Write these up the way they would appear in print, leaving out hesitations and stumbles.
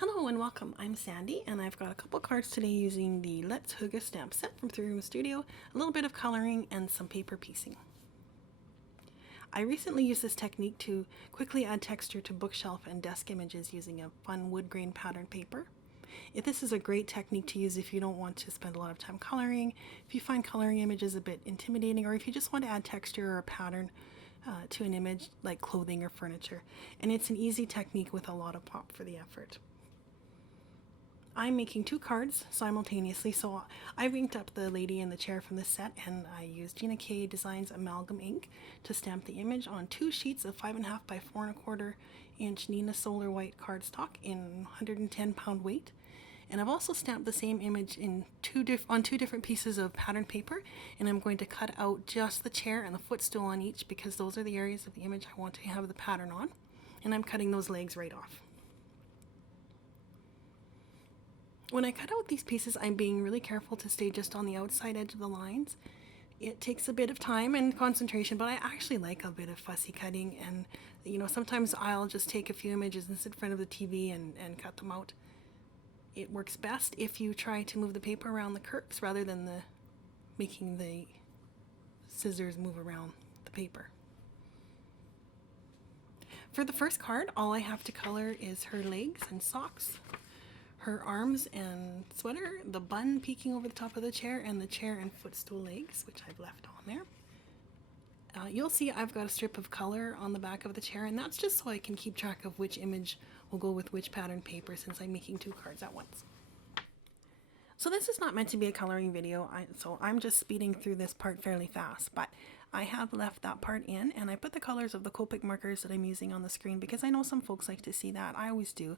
Hello and welcome, I'm Sandy and I've got a couple cards today using the Let's-Hygge-Clear-Stamp-Set from ThreeRoomStudio, a little bit of coloring and some paper piecing. I recently used this technique to quickly add texture to bookshelf and desk images using a fun wood grain patterned paper. This is a great technique to use if you don't want to spend a lot of time coloring, if you find coloring images a bit intimidating, or if you just want to add texture or a pattern to an image like clothing or furniture. And it's an easy technique with a lot of pop for the effort. I'm making two cards simultaneously, so I've inked up the lady in the chair from this set, and I used Gina K Designs Amalgam ink to stamp the image on two sheets of 5.5 by 4.25 inch Neenah Solar White cardstock in 110-pound weight. And I've also stamped the same image in on two different pieces of patterned paper, and I'm going to cut out just the chair and the footstool on each because those are the areas of the image I want to have the pattern on, and I'm cutting those legs right off. When I cut out these pieces, I'm being really careful to stay just on the outside edge of the lines. It takes a bit of time and concentration, but I actually like a bit of fussy cutting, and sometimes I'll just take a few images and sit in front of the TV and cut them out. It works best if you try to move the paper around the curves rather than making the scissors move around the paper. For the first card, all I have to color is her legs and socks, her arms and sweater, the bun peeking over the top of the chair, and the chair and footstool legs, which I've left on there. You'll see I've got a strip of color on the back of the chair, and that's just so I can keep track of which image will go with which pattern paper since I'm making two cards at once. So this is not meant to be a coloring video, so I'm just speeding through this part fairly fast, but I have left that part in, and I put the colors of the Copic markers that I'm using on the screen because I know some folks like to see that. I always do.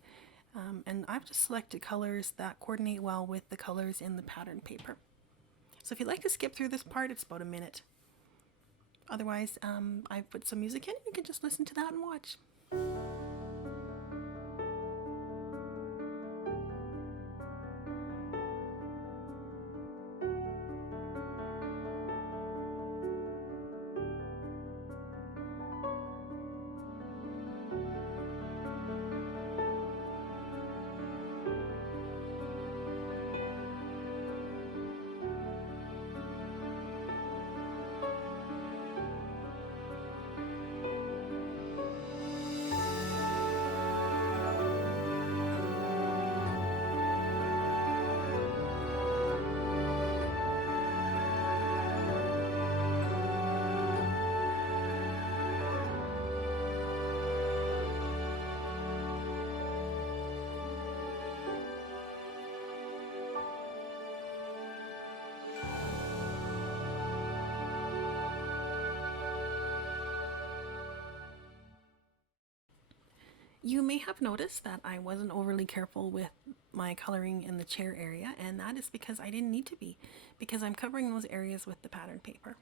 And I've just selected colors that coordinate well with the colors in the pattern paper. So if you'd like to skip through this part, it's about a minute. Otherwise, I've put some music in. You can just listen to that and watch. You may have noticed that I wasn't overly careful with my coloring in the chair area, and that is because I didn't need to be, because I'm covering those areas with the pattern paper.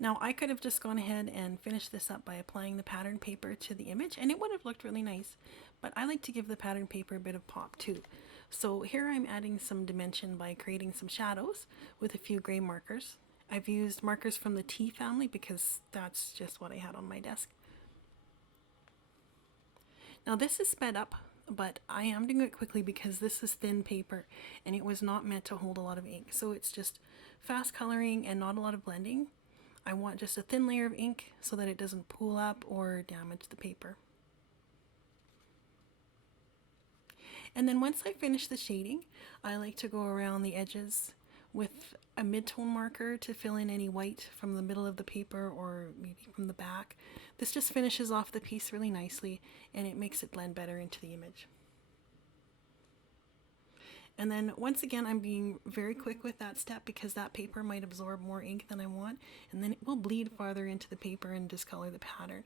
Now I could have just gone ahead and finished this up by applying the pattern paper to the image, and it would have looked really nice, but I like to give the pattern paper a bit of pop too. So here I'm adding some dimension by creating some shadows with a few gray markers. I've used markers from the T family because that's just what I had on my desk. Now this is sped up, but I am doing it quickly because this is thin paper and it was not meant to hold a lot of ink. So it's just fast coloring and not a lot of blending. I want just a thin layer of ink so that it doesn't pool up or damage the paper. And then once I finish the shading, I like to go around the edges with a mid-tone marker to fill in any white from the middle of the paper or maybe from the back. This just finishes off the piece really nicely and it makes it blend better into the image. And then once again, I'm being very quick with that step because that paper might absorb more ink than I want, and then it will bleed farther into the paper and discolor the pattern.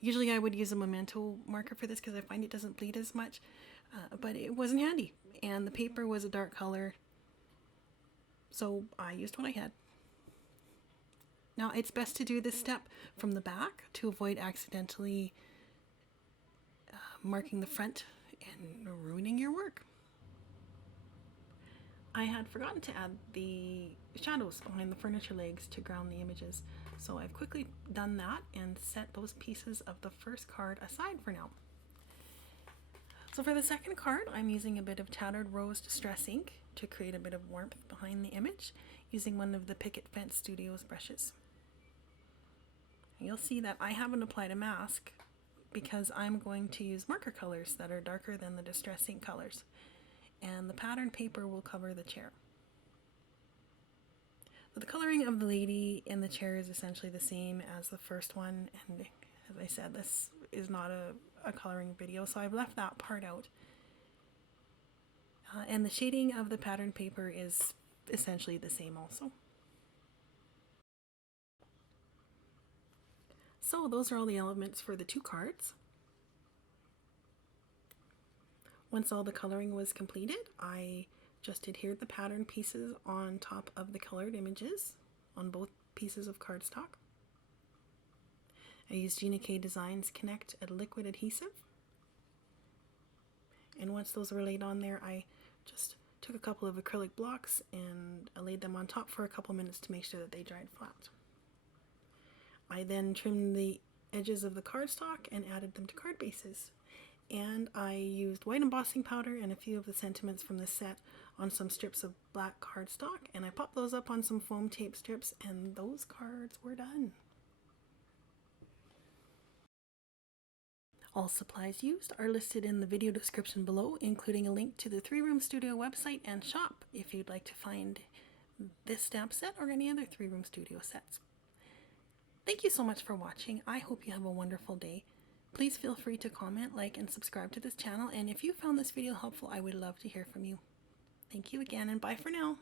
Usually I would use a memento marker for this because I find it doesn't bleed as much, but it wasn't handy and the paper was a dark color, so I used what I had. Now it's best to do this step from the back to avoid accidentally marking the front and ruining your work. I had forgotten to add the shadows behind the furniture legs to ground the images, so I've quickly done that and set those pieces of the first card aside for now. So for the second card, I'm using a bit of Tattered Rose Distress ink to create a bit of warmth behind the image using one of the Picket Fence Studios brushes. You'll see that I haven't applied a mask because I'm going to use marker colors that are darker than the Distress ink colors, and the pattern paper will cover the chair. So the coloring of the lady in the chair is essentially the same as the first one, and as I said, this is not a coloring video, so I've left that part out. And the shading of the pattern paper is essentially the same also. So those are all the elements for the two cards. Once all the coloring was completed, I just adhered the pattern pieces on top of the colored images on both pieces of cardstock. I used Gina Designs Connect a liquid adhesive. And once those were laid on there, I just took a couple of acrylic blocks and I laid them on top for a couple minutes to make sure that they dried flat. I then trimmed the edges of the cardstock and added them to card bases. And I used white embossing powder and a few of the sentiments from the set on some strips of black cardstock, and I popped those up on some foam tape strips, and those cards were done. All supplies used are listed in the video description below, including a link to the ThreeRoomStudio website and shop if you'd like to find this stamp set or any other ThreeRoomStudio sets. Thank you so much for watching. I hope you have a wonderful day. Please feel free to comment, like, and subscribe to this channel, and if you found this video helpful, I would love to hear from you. Thank you again, and bye for now.